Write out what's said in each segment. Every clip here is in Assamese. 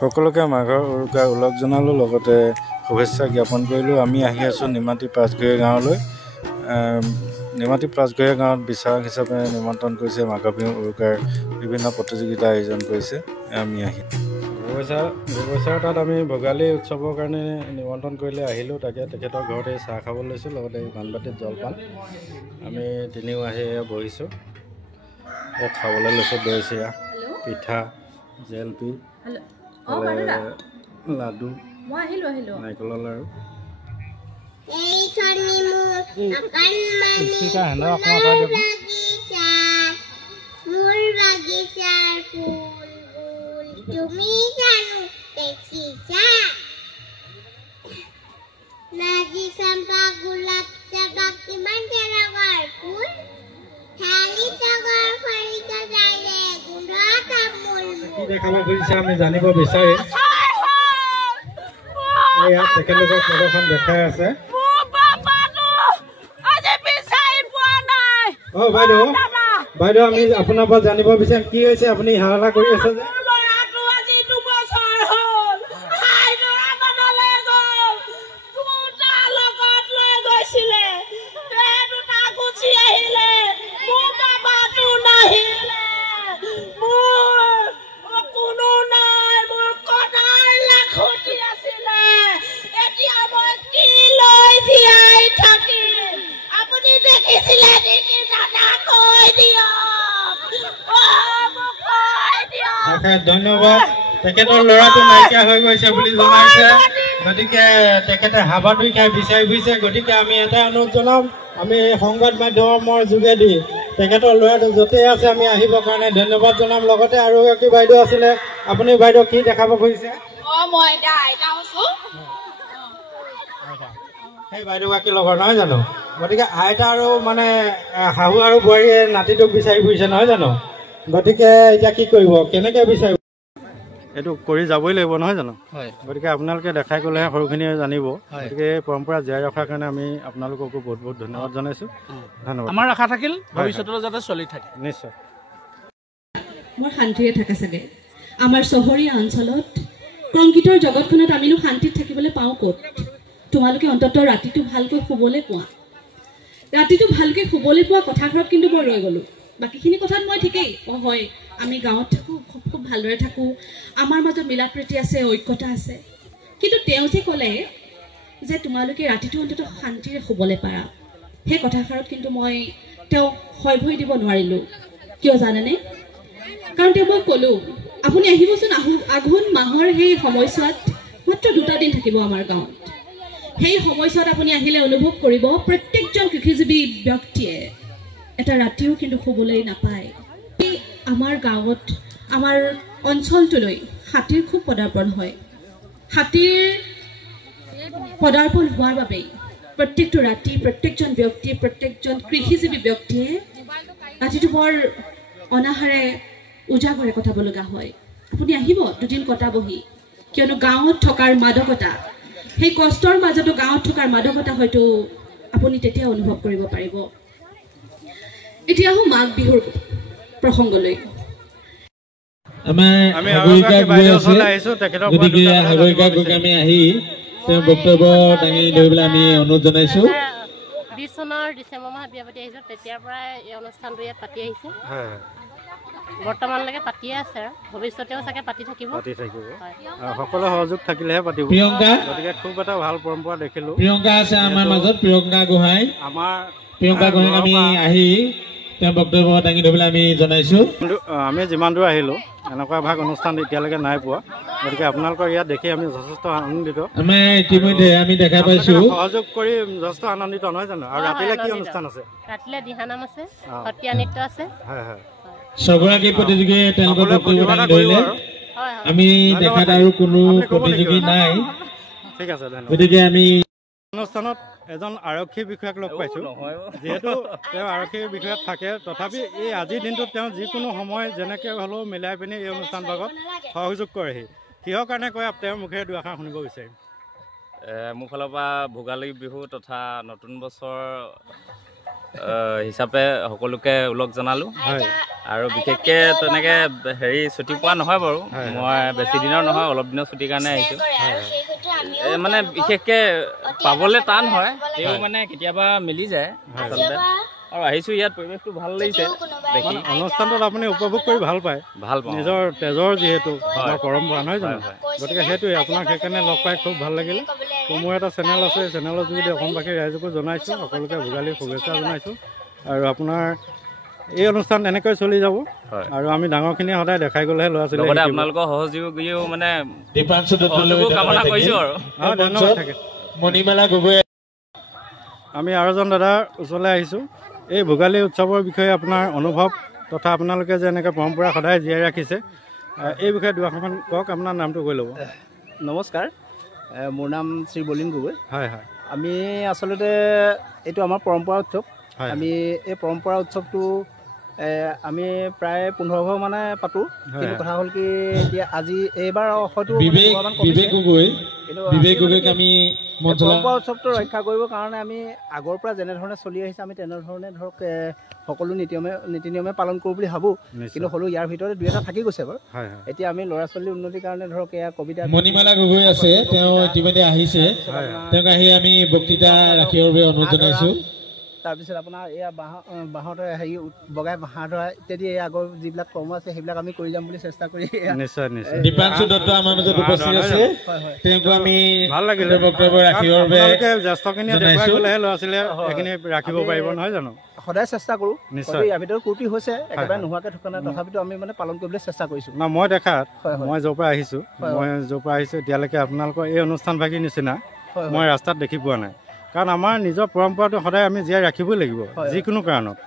সকলোকে মাঘৰ উৰুকাৰ ওলগ জনালোঁ, লগতে শুভেচ্ছা জ্ঞাপন কৰিলোঁ। আমি আহি আছোঁ নিমাতী পাঁচঘৰীয়া গাঁৱলৈ। নিমাতী পাঁচঘৰীয়া গাঁৱত বিচাৰক হিচাপে নিমন্ত্ৰণ কৰিছে। মাঘৰ বিহু উৰুকাৰ বিভিন্ন প্ৰতিযোগিতা আয়োজন কৰিছে। আমি আহি ব্যৱসায়ৰ তাত আমি ভোগালী উৎসৱৰ কাৰণে নিমন্ত্ৰণ কৰিলে আহিলোঁ। তাকে তেখেতৰ ঘৰতে চাহ খাব লৈছোঁ, লগতে বানবাটিত জলপান আমি তিনিও আহি বহিছোঁ। খাবলৈ লৈছোঁ দৈ চিৰা, পিঠা, জেলপি, লাডু, নাৰিকলৰ লাড়ু। দেখাব খুজিছে আমি জানিব বিচাৰি তেখেতলোকৰ প্ৰদৰ্শন দেখাই আছে। বাইদেউ আমি আপোনাৰ পৰা জানিব বিচাৰিম কি হৈছে, আপুনি হাল্লা কৰি আছে যে? ধন্যবাদ। তেখেতৰ ল'ৰাটো নাইকিয়া হৈ গৈছে বুলি জনাইছে, গতিকে তেখেতে হাবাথুৰি খাই বিচাৰি ফুৰিছে। গতিকে আমি এটা অনুৰোধ জনাম, আমি সংবাদ মাধ্যমৰ যোগেদি তেখেতৰ ল'ৰাটো য'তেই আছে আমি আহিবৰ কাৰণে ধন্যবাদ জনাম। লগতে আৰু এগৰাকী বাইদেউ আছিলে, আপুনি বাইদেউ কি দেখাব খুজিছে? সেই বাইদেউগৰাকীৰ লগৰ নহয় জানো? গতিকে আইতা আৰু মানে শাহু আৰু বোৱাৰীয়ে নাতিটোক বিচাৰি ফুৰিছে নহয় জানো? গতিকে এতিয়া কি কৰিব, কেনেকৈ বিচাৰিব? এইটো কৰি যাবই লাগিব নহয় জানো? গতিকে আপোনালোকে দেখাই গ'লেহে সৰুখিনিয়ে জানিব। গতিকে এই পৰম্পৰা জীয়াই ৰখাৰ কাৰণে আমি আপোনালোককো বহুত বহুত ধন্যবাদ জনাইছোঁ। ধন্যবাদ। আমাৰ আশা থাকিল ভৱিষ্যতলৈ যাতে চলি থাকে। নিশ্চয় মোৰ শান্তিৰে থকা চাগে। আমাৰ চহৰীয়া অঞ্চলত কংক্ৰিটৰ জগতখনত আমিনো শান্তিত থাকিবলৈ পাওঁ ক'ত? তোমালোকে অন্ততঃ ৰাতিটো ভালকৈ শুবলৈ পোৱা। ৰাতিটো ভালকৈ শুবলৈ পোৱা কথাষাৰত কিন্তু মই ৰৈ গ'লোঁ। বাকীখিনি কথাত মই ঠিকেই, হয় আমি গাঁৱত থাকোঁ, খুব ভালদৰে থাকোঁ, আমাৰ মাজত মিলা প্ৰীতি আছে, ঐক্যতা আছে। কিন্তু তেওঁ যে ক'লে যে তোমালোকে ৰাতিটো অন্ততঃ শান্তিৰে শুবলৈ পাৰা, সেই কথাষাৰত কিন্তু মই তেওঁক হয় ভৰি দিব নোৱাৰিলোঁ। কিয় জানেনে? কাৰণ তেওঁ মই ক'লোঁ আপুনি আহিবচোন, আঘোণ মাহৰ সেই সময়ছোৱাত মাত্ৰ 2টা দিন থাকিব আমাৰ গাঁৱত। সেই সময়ছোৱাত আপুনি আহিলে অনুভৱ কৰিব প্ৰত্যেকজন কৃষিজীৱী ব্যক্তিয়ে এটা ৰাতিও কিন্তু শুবলৈ নাপায়। আমাৰ গাঁৱত, আমাৰ অঞ্চলটোলৈ হাতীৰ খুব পদাৰ্পণ হয়। হাতীৰ পদাৰ্পণ হোৱাৰ বাবেই প্ৰত্যেকটো ৰাতি প্ৰত্যেকজন ব্যক্তি, প্ৰত্যেকজন কৃষিজীৱী ব্যক্তিয়ে ৰাতিটো বৰ অনাহাৰে উজাগৰে কটাব লগা হয়। আপুনি আহিব 2 দিন কটাবহি, কিয়নো গাঁৱত থকাৰ মাদকতা, সেই কষ্টৰ মাজতো গাঁৱত থকাৰ মাদকতা হয়তো আপুনি তেতিয়া অনুভৱ কৰিব পাৰিব। এতিয়া আহোঁ মাঘ বিহুৰ প্ৰসংগলৈ। আমি আহি তেওঁ বক্তব্য দাঙি ধৰিবলৈ আমি অনুৰোধ জনাইছোঁ। 20 চনৰ ডিচেম্বৰ মাহত বিয়া পাতি আহিছোঁ, তেতিয়াৰ পৰাই এই অনুষ্ঠানটো ইয়াত পাতি আহিছে। বৰ্তমানলৈকে পাতিয়ে আছে আৰু ভৱিষ্যতেও চাগে পাতি থাকিব। সকলো সহযোগ থাকিলেহে পাতিব। প্ৰিয়ংকা, গতিকে খুব এটা ভাল পৰম্পৰা দেখিলোঁ। প্ৰিয়ংকা আছে আমাৰ মাজত, প্ৰিয়ংকা গোহাঁই। প্ৰিয়ংকা গোহাঁইক আমি আহি তেওঁ বক্তব্য দাঙি ধৰিবলৈ আমি জনাইছোঁ। আমি যিমান দূৰ আহিলোঁ এনেকুৱা ভাগ অনুষ্ঠান এতিয়ালৈকে নাই পোৱা। গতিকে আপোনালোকৰ ইয়াত দেখি আমি যথেষ্ট আনন্দিত। আমি ইতিমধ্যে আমি দেখা পাইছোঁ সহযোগ কৰি যথেষ্ট আনন্দিত নহয় জানো? আৰু ৰাতিলে কি অনুষ্ঠান আছে? ৰাতিলে দিহানাম আছে, সত্ৰীয়া নৃত্য আছে। ছগৰাকী প্ৰতিযোগীয়ে তেওঁলোকৰ বক্তব্য দাঙি ধৰিলে। আমি দেখাত আৰু কোনো প্ৰতিযোগী নাই। ঠিক আছে, ধন্যবাদ। গতিকে আমি অনুষ্ঠানত এজন আৰক্ষী বিষয়াক লগ পাইছোঁ। যিহেতু তেওঁ আৰক্ষী বিষয়াত থাকে, তথাপি এই আজিৰ দিনটোত তেওঁ যিকোনো সময় যেনেকৈ হ'লেও মিলাই পিনি এই অনুষ্ঠান ভাগত সহযোগ কৰেহি। কিহৰ কাৰণে কয় তেওঁৰ মুখেৰে দুআষাৰ শুনিব বিচাৰিম। মোৰ ফালৰ পৰা ভোগালী বিহু তথা নতুন বছৰ হিচাপে সকলোকে ওলগ জনালোঁ আৰু বিশেষকৈ তেনেকৈ হেৰি ছুটি পোৱা নহয় বাৰু মই বেছি দিনৰ নহয় অলপ দিনৰ ছুটিৰ কাৰণে আহিছোঁ মানে বিশেষকৈ পাবলৈ টান হয় তেও মানে কেতিয়াবা মিলি যায় আচলতে আৰু আহিছোঁ ইয়াত পৰিৱেশটো ভাল লাগিছে দেখি অনুষ্ঠানটোত আপুনি উপভোগ কৰি ভাল পায় ভাল পাওঁ নিজৰ তেজৰ যিহেতু আমাৰ পৰম্পৰা নহয় জানো গতিকে সেইটোৱে আপোনাক সেইকাৰণে লগ পাই খুব ভাল লাগিলে মোৰ এটা চেনেল আছে চেনেলৰ যোগেদি অসমবাসী ৰাইজকো জনাইছোঁ সকলোকে ভোগালীৰ শুভেচ্ছা জনাইছোঁ আৰু আপোনাৰ এই অনুষ্ঠান এনেকৈ চলি যাব আৰু আমি ডাঙৰখিনিয়ে সদায় দেখাই গ'লেহে ল'ৰা ছোৱালী লগতে আপোনালোকৰ সহযোগীও মানে কামনা কৰিছোঁ আৰু ধন্যবাদ থাকে মণিমালা গগৈ আমি আৰু এজন দাদাৰ ওচৰলৈ আহিছোঁ এই ভোগালী উৎসৱৰ বিষয়ে আপোনাৰ অনুভৱ তথা আপোনালোকে যে এনেকৈ পৰম্পৰা সদায় জীয়াই ৰাখিছে এই বিষয়ে দুআষাৰমান কওক আপোনাৰ নামটো কৈ ল'ব নমস্কাৰ মোৰ নাম শ্ৰী বলিন গগৈ হয় হয় আমি আচলতে এইটো আমাৰ পৰম্পৰা উৎসৱ আমি এই পৰম্পৰা উৎসৱটো আমি প্ৰায় 15 ঘৰ মানে পাতোঁ কিন্তু কথা হ'ল কি এতিয়া আজি এইবাৰ হয়তো পৰম্পৰা উৎসৱটো ৰক্ষা কৰিবৰ কাৰণে আমি আগৰ পৰা যেনেধৰণে চলি আহিছে আমি তেনেধৰণে ধৰক সকলো নীতি নিয়মে পালন কৰোঁ বুলি ভাবোঁ কিন্তু হ'লেও ইয়াৰ ভিতৰতে দুই এটা থাকি গৈছে বাৰু এতিয়া আমি ল'ৰা ছোৱালীৰ উন্নতিৰ কাৰণে ধৰক এয়া কবিতা মণিমালা গগৈ আছে তেওঁ ইতিমধ্যে আহিছে তেওঁক আহি আমি বক্তৃতা ৰাখিবৰ বাবে অনুৰোধ জনাইছোঁ তাৰপিছত আপোনাৰ এয়া বাঁহৰ হেৰি বগাই হাঁহ ধৰা ইত্যাদি এই আগৰ যিবিলাক কৰ্ম আছে সেইবিলাক আমি কৰি যাম বুলি চেষ্টা কৰি নিশ্চয় নিশ্চয় দীপাংশু দত্ত আমাৰ মাজত উপস্থিত আছে তেওঁকো আমি ভাল লাগিলে বক্তব্য ৰাখিবৰ বাবে জ্যেষ্ঠখিনিয়ে দেখুৱাই গ'লেহে ল'ৰা ছোৱালীয়ে এইখিনি ৰাখিব পাৰিব নহয় জানো সদায় চেষ্টা কৰোঁ নিশ্চয় ইয়াৰ ভিতৰত ত্ৰুটি হৈছে একেবাৰে নোহোৱাকৈ থকা নাই তথাপিতো আমি মানে পালন কৰিবলৈ চেষ্টা কৰিছোঁ না মই দেখাত মই য'ৰ পৰা আহিছোঁ এতিয়ালৈকে আপোনালোকৰ এই অনুষ্ঠানভাগীৰ নিচিনা মই ৰাস্তাত দেখি পোৱা নাই কাৰণ আমাৰ নিজৰ পৰম্পৰাটো সদায় আমি জীয়াই ৰাখিবই লাগিব যিকোনো কাৰণত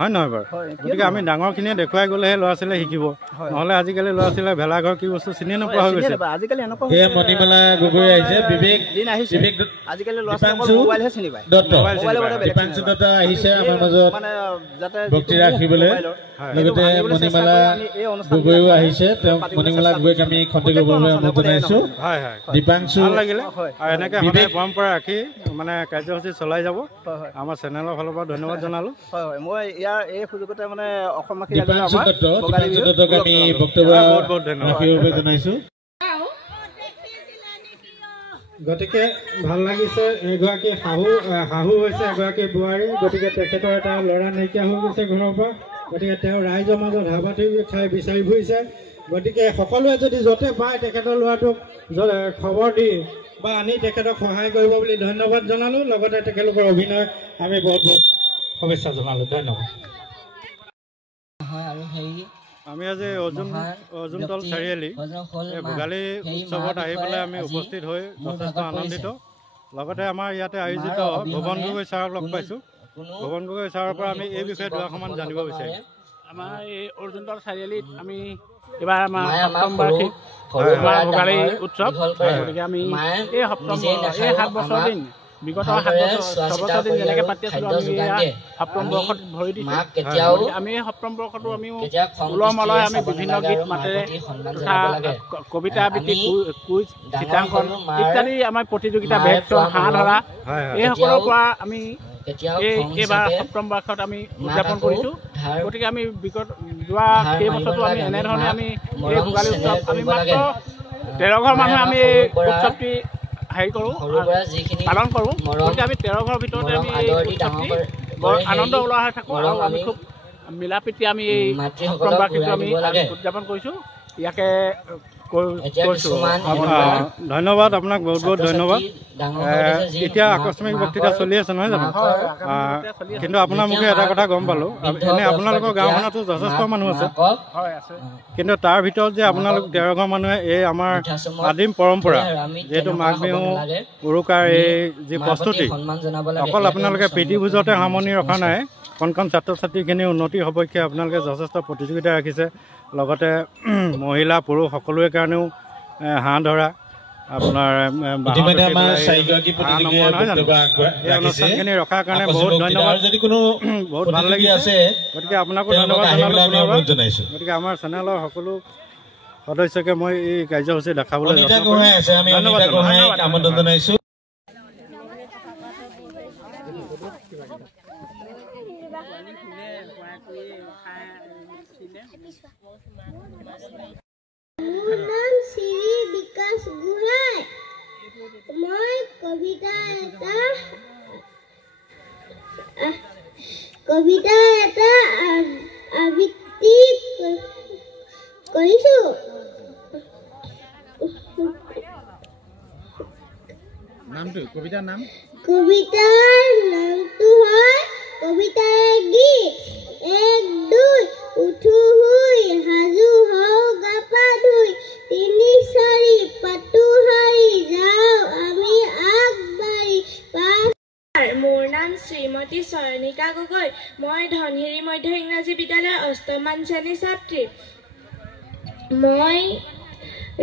হয় নহয় বাৰু গতিকে আমি ডাঙৰখিনিয়ে দেখুৱাই গ'লেহে ল'ৰা ছোৱালীয়ে শিকিব নহ'লে আজিকালি ল'ৰা ছোৱালীয়ে ভেলাঘৰ কি বস্তু চিনি নোপোৱা হৈ গৈছে আজিকালি মণিমালা গগৈ আহিছে আজিকালি ল'ৰা ছোৱালী মোবাইলহে চিনি পায় দীপাংশু দত্ত আহিছে আমাৰ মাজত বক্তৃতা ৰাখিবলৈ লগতে মণিমালা গগৈও আহিছে তেওঁ মণিমালা গগৈক আমি খন্তেক কৰিবলৈ অনুৰোধ জনাইছোঁ দীপাংশু লাগিলে আৰু এনেকৈ সদায় পৰম্পৰা ৰাখি মানে কাৰ্যসূচী চলাই যাব আমাৰ চেনেলৰ ফালৰ পৰা ধন্যবাদ জনালোঁ মই ইয়াৰ এই সুযোগতে মানে অসমবাসী দত্তক আমি বক্তব্য ৰাখিবৰ বাবে জনাইছোঁ গতিকে ভাল লাগিছে এগৰাকী শাহু হৈছে এগৰাকী বোৱাৰী গতিকে তেখেতৰ এটা ল'ৰা নাইকিয়া হৈ গৈছে ঘৰৰ পৰা গতিকে তেওঁ ৰাইজৰ মাজত হাবাথি খাই বিচাৰি ফুৰিছে গতিকে সকলোৱে যদি য'তে পায় তেখেতৰ ল'ৰাটোক খবৰ দি বা আনি তেখেতক সহায় কৰিব বুলি ধন্যবাদ জনালোঁ লগতে তেখেতলোকৰ অভিনয় আমি বহুত বহুত শুভেচ্ছা জনালোঁ ধন্যবাদ আমি আজি অৰ্জুনতল চাৰিআলি ভোগালী উৎসৱত আহি পেলাই আমি উপস্থিত হৈ যথেষ্ট আনন্দিত লগতে আমাৰ ইয়াতে আয়োজিত ভুৱন গগৈ ছাৰক লগ পাইছোঁ ভুৱন গগৈ ছাৰৰ পৰা আমি এই বিষয়ে দুআষাৰমান জানিব বিচাৰিম আমাৰ এই অৰ্জুনতল চাৰিআলিত আমি এইবাৰ আমাৰ সপ্তম বাৰ্ষিক ভোগালী উৎসৱ গতিকে আমি এই 7 বছৰ দিন বিগত 6 বছৰ দিন যেনেকৈ পাতি আছিলোঁ আমি সপ্তম বৰ্ষত ভৰি দিছোঁ আমি এই সপ্তম বৰ্ষতো আমি উলহ মালহে আমি বিভিন্ন গীত মাতেৰে তথা কবিতা আবৃত্তি কুইজ চিত্ৰাংকন ইত্যাদি আমাৰ প্ৰতিযোগিতা ভেকশ্যন হাঁহ ধৰা এইসকলৰ পৰা আমি এইবাৰ সপ্তম বৰ্ষত আমি উদযাপন কৰিছোঁ গতিকে আমি বিগত যোৱা কেইবছৰতো আমি এনেধৰণে আমি এই ভোগালী উৎসৱ আমি মাত্ৰ 13 ঘৰ মানুহে আমি এই উৎসৱটি হেৰি কৰোঁ পালন কৰোঁ গতিকে আমি 13 ঘৰৰ ভিতৰতে আমি এই উৎসৱটি বৰ আনন্দ উল্লাসে থাকোঁ আৰু আমি খুব মিলা প্ৰীতি আমি এই সপ্তম বাৰ্ষিকটো আমি উদযাপন কৰিছোঁ ইয়াকে ধন্যবাদ আপোনাক বহুত বহুত ধন্যবাদ এতিয়া আকস্মিক বক্তৃতা চলি আছে নহয় জানো কিন্তু আপোনাৰ মুখে এটা কথা গম পালোঁ এনে আপোনালোকৰ গাঁওখনতো যথেষ্ট মানুহ আছে কিন্তু তাৰ ভিতৰত যে আপোনালোক 13 ঘৰ মানুহে এই আমাৰ আদিম পৰম্পৰা যিহেতু মাঘ বিহু উৰুকাৰ এই যি প্ৰস্তুতি অকল আপোনালোকে প্ৰীতিভোজতে সামৰণি ৰখা নাই কণ কণ ছাত্ৰ ছাত্ৰীখিনিৰ উন্নতিৰ সপক্ষে আপোনালোকে যথেষ্ট প্ৰতিযোগিতা ৰাখিছে লগতে মহিলা পুৰুষ সকলোৰে কাৰণেও হাঁহ ধৰা আপোনাৰ অনুষ্ঠানখিনি ৰখাৰ কাৰণে বহুত ধন্যবাদ বহুত ভাল লাগিছে গতিকে আপোনাকো ধন্যবাদ জনাইছোঁ গতিকে আমাৰ চেনেলৰ সকলো সদস্যকে মই এই কাৰ্যসূচী দেখাবলৈ ধন্যবাদ মোৰ নাম শ্ৰী বিকাশ গোহাঁই। মই কবিতা এটা আবৃত্তি কৰিছোঁ। কবিতাৰ নামটো হয় কবিতাৰ গীত। 1 2 উঠো শুই সাজু হওঁ গা পা ধুই 3 4 পাতো হাৰি যাওঁ আমি আগবাঢ়ি। মোৰ নাম শ্ৰীমতী চয়নিকা গগৈ। মই ধনশিৰি মধ্য ইংৰাজী বিদ্যালয়ৰ 8ম শ্ৰেণীৰ ছাত্ৰী। মই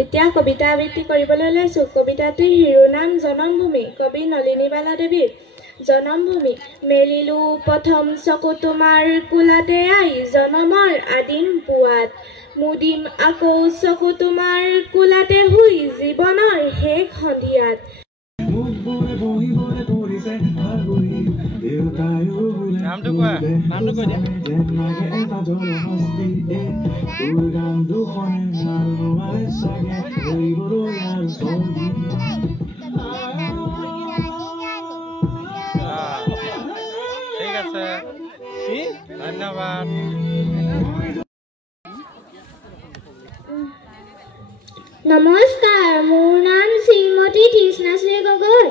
এতিয়া কবিতা আবৃত্তি কৰিবলৈ লৈছোঁ। কবিতাটিৰ শিৰোনাম জনমভূমি। কবি নলিনীবালা দেৱীৰ। জনমভূমি। মেলিলো প্ৰথম চকু তোমাৰ কোলাতে আই জনমৰ আদিম পুৱাত। মুদিম আকৌ চকু তোমাৰ কোলাতে শুই জীৱনৰ শেষ সন্ধিয়াত। নামটো কোৱা দিয়া। ঠিক আছে, ধন্যবাদ। নমস্কাৰ, মোৰ নাম শ্ৰীমতী তৃষ্ণাশ্ৰী গগৈ।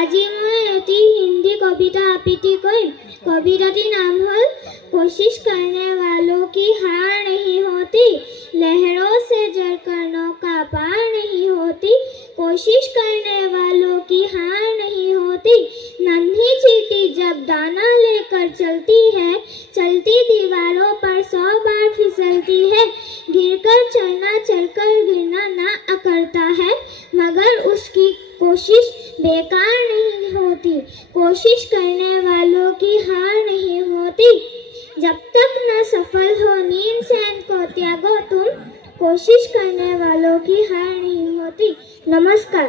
আজি মই এটি হিন্দী কবিতা আবৃত্তি কৰিম। কবিতাটিৰ নাম হ'ল कोशिश करने वालों की हार नहीं होती, लहरों से जलकर नौका पार नहीं होती। कोशिश करने वालों की हार नहीं होती। नन्ही चींटी जब दाना लेकर चलती है, चलती दीवारों पर 100 बार फिसलती है। गिरकर चलना चलकर गिरना ना करता है, मगर उसकी कोशिश बेकार नहीं होती। कोशिश करने वालों की हार नहीं होती। जब तक न सफल हो नींद चैन को त्यागो तुम, कोशिश करने वालों की हार नहीं होती। नमस्कार।